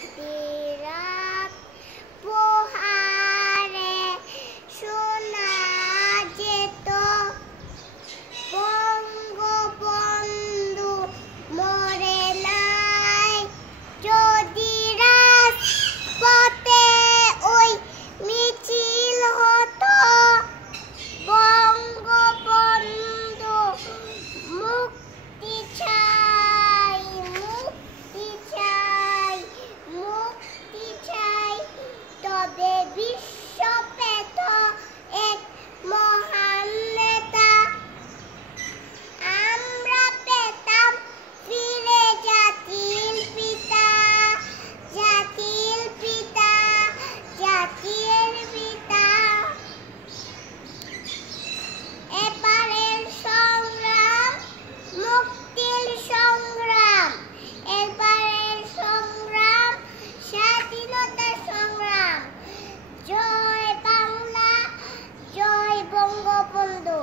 বিরাট প্রহারে শোনা যেত বঙ্গবন্ধু মরে নাই। যদি রাজপথে ওই মিছিল হতো, বঙ্গবন্ধু মুক্তি চাই, মুক্তি চাই, মুক্তি চাই, তবে বিশ্ব পেত এক মহান নেতা। আমরা পেতাম ফিরে জাতির পিতা, জাতির পিতা, জাতির পিতা। এবারের সংগ্রাম মুক্তির সংগ্রাম, এবারের সংগ্রাম স্বাধীনতার সংগ্রাম। জয় বাংলা, জয় বঙ্গবন্ধু।